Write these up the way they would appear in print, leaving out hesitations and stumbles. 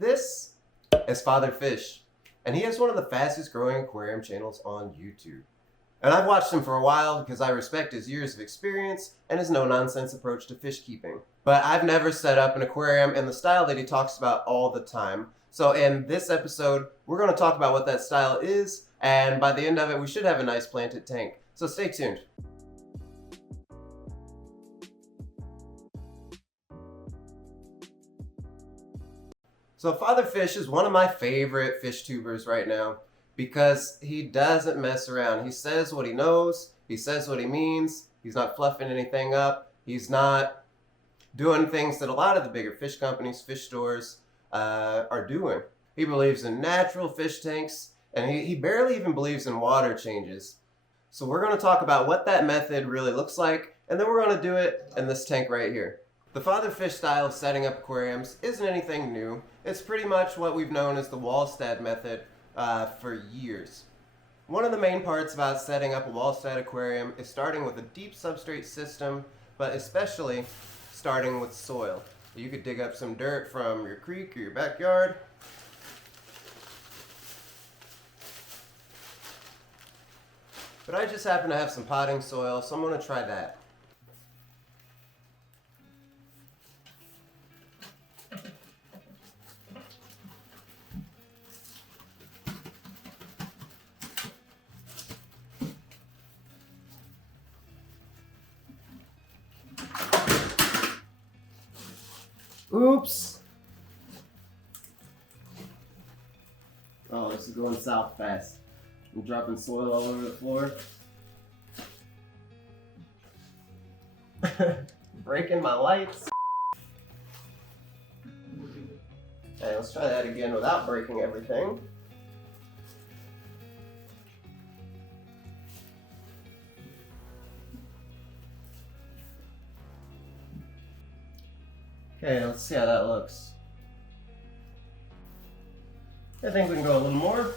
This is Father Fish, and he has one of the fastest growing aquarium channels on YouTube. And I've watched him for a while because I respect his years of experience and his no-nonsense approach to fish keeping. But I've never set up an aquarium in the style that he talks about all the time. So in this episode, we're going to talk about what that style is, and by the end of it, we should have a nice planted tank. So stay tuned. So Father Fish is one of my favorite fish tubers right now because he doesn't mess around. He says what he knows, he says what he means, he's not fluffing anything up, he's not doing things that a lot of the bigger fish companies, fish stores are doing. He believes in natural fish tanks, and he barely even believes in water changes. So we're going to talk about what that method really looks like, and then we're going to do it in this tank right here. The Father Fish style of setting up aquariums isn't anything new. It's pretty much what we've known as the Walstad method for years. One of the main parts about setting up a Walstad aquarium is starting with a deep substrate system, but especially starting with soil. You could dig up some dirt from your creek or your backyard. But I just happen to have some potting soil, so I'm going to try that. Oops! Oh, this is going south fast. I'm dropping soil all over the floor. Breaking my lights. Okay, let's try that again without breaking everything. Okay, let's see how that looks. I think we can go a little more.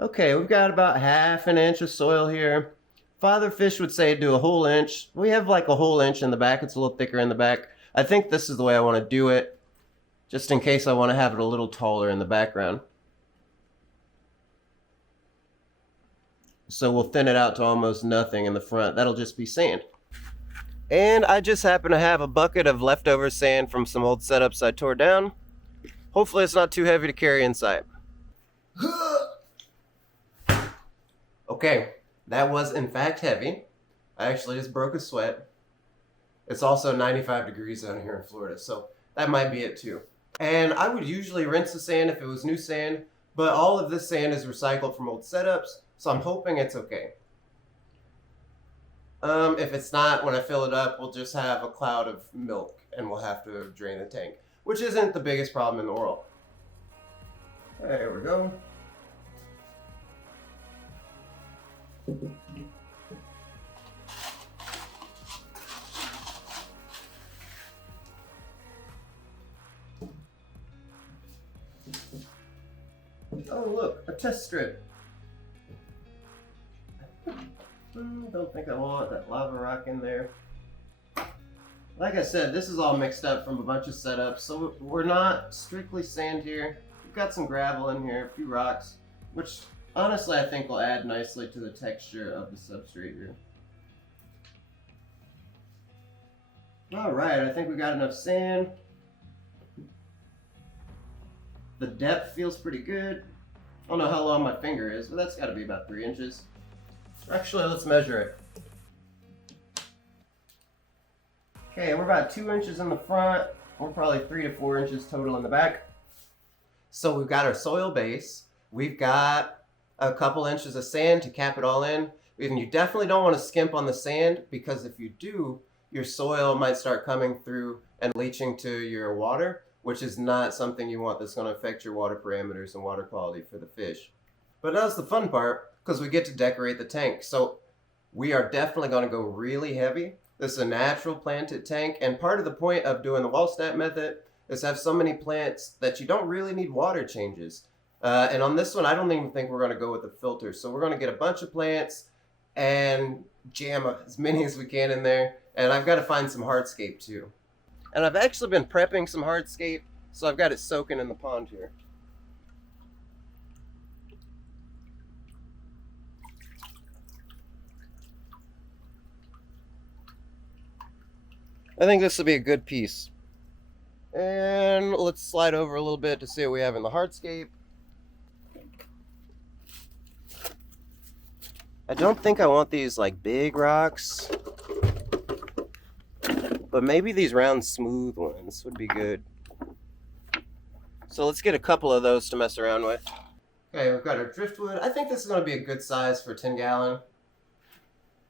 Okay, we've got about ½ an inch of soil here. Father Fish would say do a whole inch. We have like a whole inch in the back. It's a little thicker in the back. I think this is the way I want to do it, just in case I want to have it a little taller in the background. So we'll thin it out to almost nothing in the front. That'll just be sand. And I just happen to have a bucket of leftover sand from some old setups I tore down. Hopefully it's not too heavy to carry inside. Okay, that was in fact heavy. I actually just broke a sweat. It's also 95 degrees down here in Florida, so that might be it too. And I would usually rinse the sand if it was new sand, but all of this sand is recycled from old setups, so I'm hoping it's okay. If it's not, when I fill it up, we'll just have a cloud of milk and we'll have to drain the tank, which isn't the biggest problem in the world. There we go. Oh look, a test strip. Don't think I want that lava rock in there. Like I said, this is all mixed up from a bunch of setups, so we're not strictly sand here. We've got some gravel in here, a few rocks, which honestly I think will add nicely to the texture of the substrate here. Alright, I think we got enough sand. The depth feels pretty good. I don't know how long my finger is, but that's got to be about 3 inches. Actually, let's measure it. Okay, we're about 2 inches in the front. We're probably 3 to 4 inches total in the back. So we've got our soil base. We've got a couple inches of sand to cap it all in. And you definitely don't want to skimp on the sand, because if you do, your soil might start coming through and leaching to your water, which is not something you want. That's going to affect your water parameters and water quality for the fish. But now's the fun part, because we get to decorate the tank. So we are definitely going to go really heavy. This is a natural planted tank, and part of the point of doing the Walstad method is to have so many plants that you don't really need water changes. And on this one, I don't even think we're going to go with a filter. So we're going to get a bunch of plants, and jam as many as we can in there. And I've got to find some hardscape too. And I've actually been prepping some hardscape, so I've got it soaking in the pond here. I think this will be a good piece. And let's slide over a little bit to see what we have in the hardscape. I don't think I want these like big rocks, but maybe these round smooth ones would be good. So let's get a couple of those to mess around with. Okay, we've got our driftwood. I think this is going to be a good size for a 10-gallon.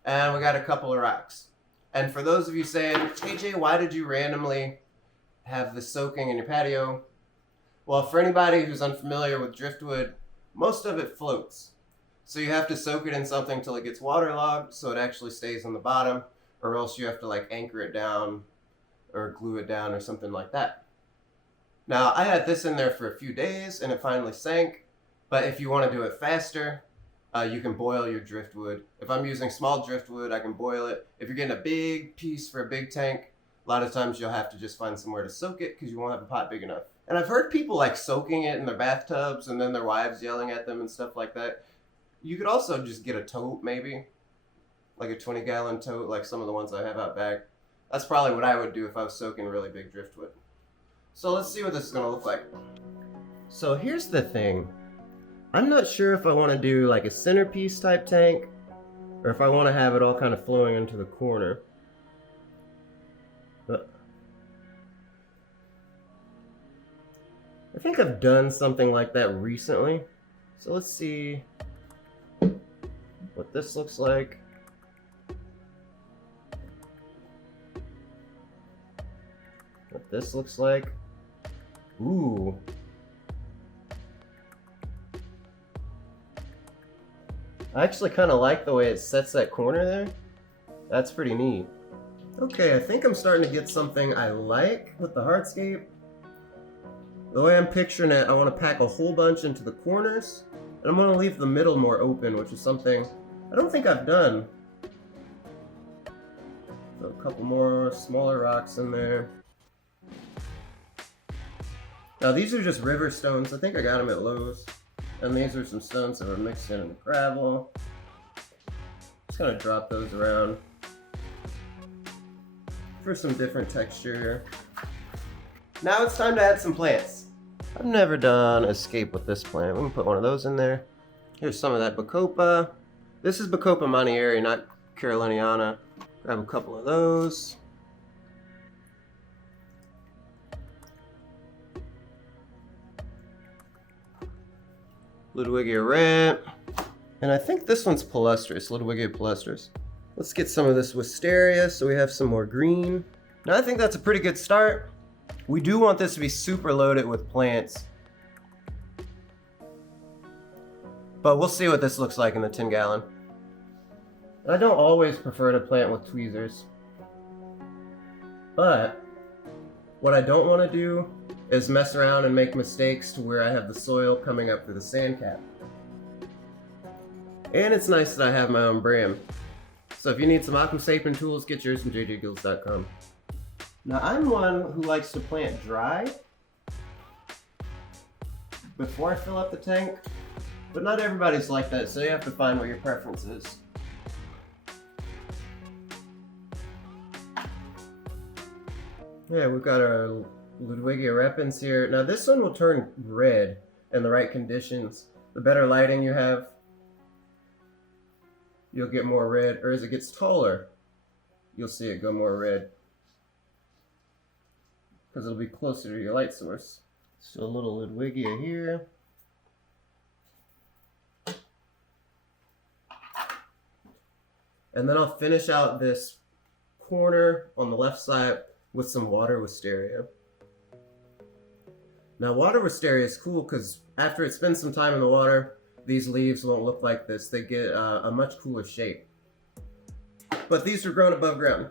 And we got a couple of rocks. And for those of you saying, JJ, why did you randomly have this soaking in your patio? Well, for anybody who's unfamiliar with driftwood, most of it floats. So you have to soak it in something till it gets waterlogged so it actually stays on the bottom, or else you have to like anchor it down or glue it down or something like that. Now, I had this in there for a few days and it finally sank, but if you want to do it faster, you can boil your driftwood. If I'm using small driftwood, I can boil it. If you're getting a big piece for a big tank, a lot of times you'll have to just find somewhere to soak it because you won't have a pot big enough. And I've heard people like soaking it in their bathtubs and then their wives yelling at them and stuff like that. You could also just get a tote, maybe, like a 20-gallon tote, like some of the ones I have out back. That's probably what I would do if I was soaking really big driftwood. So let's see what this is going to look like. So here's the thing. I'm not sure if I want to do like a centerpiece type tank or if I want to have it all kind of flowing into the corner. But I think I've done something like that recently. So let's see what this looks like. What this looks like. Ooh. I actually kind of like the way it sets that corner there. That's pretty neat. Okay, I think I'm starting to get something I like with the hardscape. The way I'm picturing it, I want to pack a whole bunch into the corners, and I'm going to leave the middle more open, which is something I don't think I've done. So a couple more smaller rocks in there. Now these are just river stones. I think I got them at Lowe's. And these are some stones that were mixed in the gravel. Just gonna drop those around for some different texture. Now it's time to add some plants. I've never done escape with this plant. We can put one of those in there. Here's some of that Bacopa. This is Bacopa Monnieri, not Caroliniana. Grab a couple of those. Ludwigia red. And I think this one's palustris, Ludwigia palustris. Let's get some of this wisteria so we have some more green. Now I think that's a pretty good start. We do want this to be super loaded with plants. But we'll see what this looks like in the 10-gallon. I don't always prefer to plant with tweezers. But what I don't want to do is mess around and make mistakes to where I have the soil coming up through the sand cap. And it's nice that I have my own brand. So if you need some aquascaping tools, get yours from jjgills.com. Now I'm one who likes to plant dry before I fill up the tank, but not everybody's like that, so you have to find what your preference is. Yeah, we've got our Ludwigia repens here. Now this one will turn red in the right conditions. The better lighting you have, you'll get more red, or as it gets taller, you'll see it go more red. Because it'll be closer to your light source. So a little Ludwigia here. And then I'll finish out this corner on the left side with some water wisteria. Now water wisteria is cool because after it spends some time in the water, these leaves won't look like this. They get a much cooler shape. But these are grown above ground.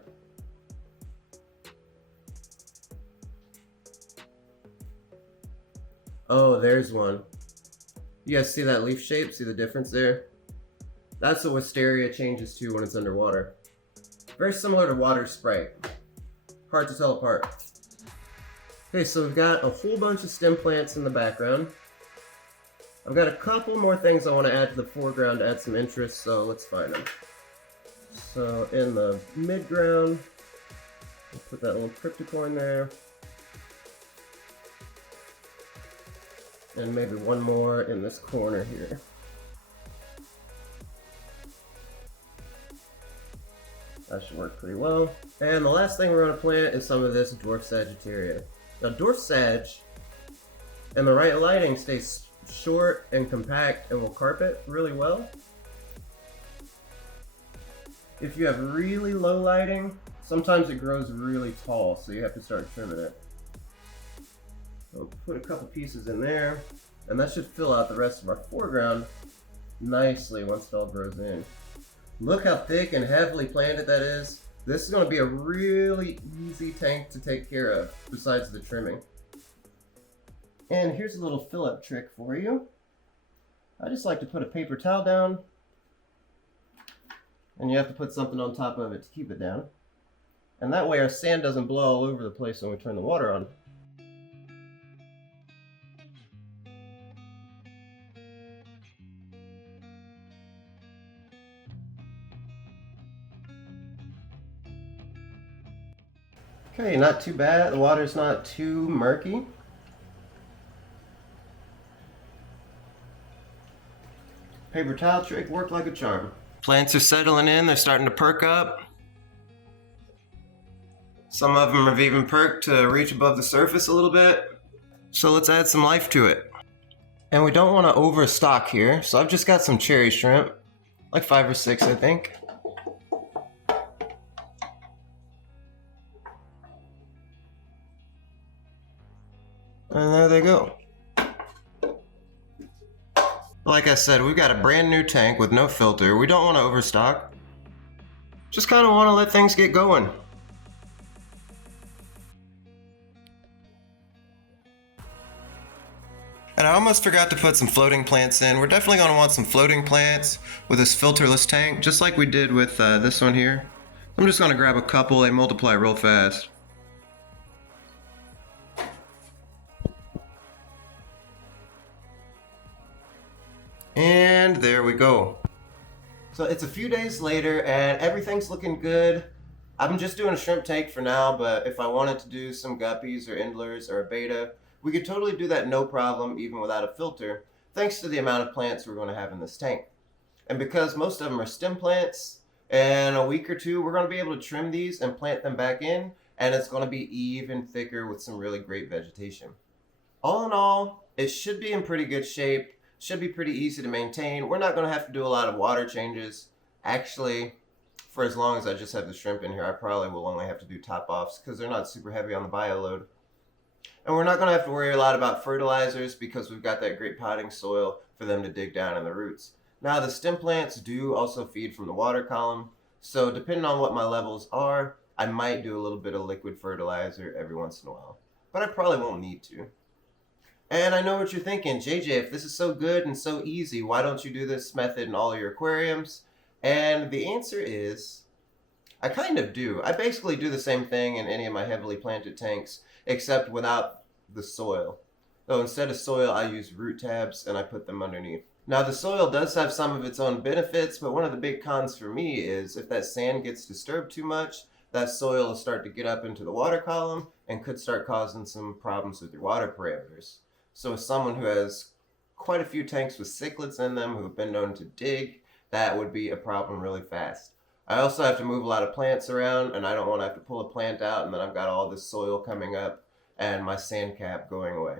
Oh, there's one. You guys see that leaf shape? See the difference there? That's what wisteria changes to when it's underwater. Very similar to water Sprite. Hard to tell apart. Okay, so we've got a whole bunch of stem plants in the background. I've got a couple more things I want to add to the foreground to add some interest, so let's find them. So in the midground, we'll put that little cryptocoin there. And maybe one more in this corner here. That should work pretty well. And the last thing we're going to plant is some of this dwarf Sagittaria. Now dwarf Sag, in the right lighting, stays short and compact and will carpet really well. If you have really low lighting, sometimes it grows really tall, so you have to start trimming it. So put a couple pieces in there, and that should fill out the rest of our foreground nicely once it all grows in. Look how thick and heavily planted that is. This is going to be a really easy tank to take care of, besides the trimming. And here's a little fill-up trick for you. I just like to put a paper towel down, and you have to put something on top of it to keep it down. And that way our sand doesn't blow all over the place when we turn the water on. Okay, not too bad. The water's not too murky. Paper towel trick worked like a charm. Plants are settling in, they're starting to perk up. Some of them have even perked to reach above the surface a little bit. So let's add some life to it. And we don't want to overstock here, so I've just got some cherry shrimp. Like 5 or 6, I think. And there they go. Like I said, we've got a brand new tank with no filter. We don't want to overstock. Just kind of want to let things get going. And I almost forgot to put some floating plants in. We're definitely going to want some floating plants with this filterless tank, just like we did with this one here. I'm just going to grab a couple. They multiply real fast. And there we go. So it's a few days later and everything's looking good. I'm just doing a shrimp tank for now, but if I wanted to do some guppies or indlers or a betta, we could totally do that no problem even without a filter, thanks to the amount of plants we're going to have in this tank. And because most of them are stem plants, in a week or two we're going to be able to trim these and plant them back in, and it's going to be even thicker with some really great vegetation. All in all, it should be in pretty good shape. Should be pretty easy to maintain. We're not going to have to do a lot of water changes. Actually, for as long as I just have the shrimp in here, I probably will only have to do top offs because they're not super heavy on the bio load. And we're not going to have to worry a lot about fertilizers because we've got that great potting soil for them to dig down in the roots. Now the stem plants do also feed from the water column, so depending on what my levels are, I might do a little bit of liquid fertilizer every once in a while, but I probably won't need to. And I know what you're thinking, JJ, if this is so good and so easy, why don't you do this method in all your aquariums? And the answer is, I kind of do. I basically do the same thing in any of my heavily planted tanks, except without the soil. So instead of soil, I use root tabs and I put them underneath. Now the soil does have some of its own benefits, but one of the big cons for me is if that sand gets disturbed too much, that soil will start to get up into the water column and could start causing some problems with your water parameters. So as someone who has quite a few tanks with cichlids in them who have been known to dig, that would be a problem really fast. I also have to move a lot of plants around, and I don't want to have to pull a plant out and then I've got all this soil coming up and my sand cap going away.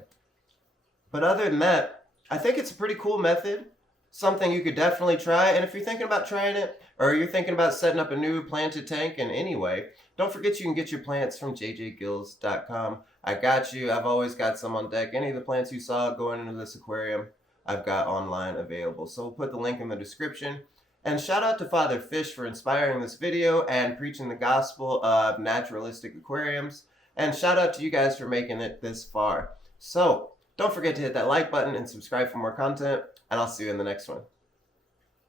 But other than that, I think it's a pretty cool method, something you could definitely try. And if you're thinking about trying it, or you're thinking about setting up a new planted tank in any way, don't forget you can get your plants from jjgillsaquatics.com. I got you. I've always got some on deck. Any of the plants you saw going into this aquarium, I've got online available. So we'll put the link in the description. And shout out to Father Fish for inspiring this video and preaching the gospel of naturalistic aquariums. And shout out to you guys for making it this far. So don't forget to hit that like button and subscribe for more content. And I'll see you in the next one.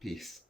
Peace.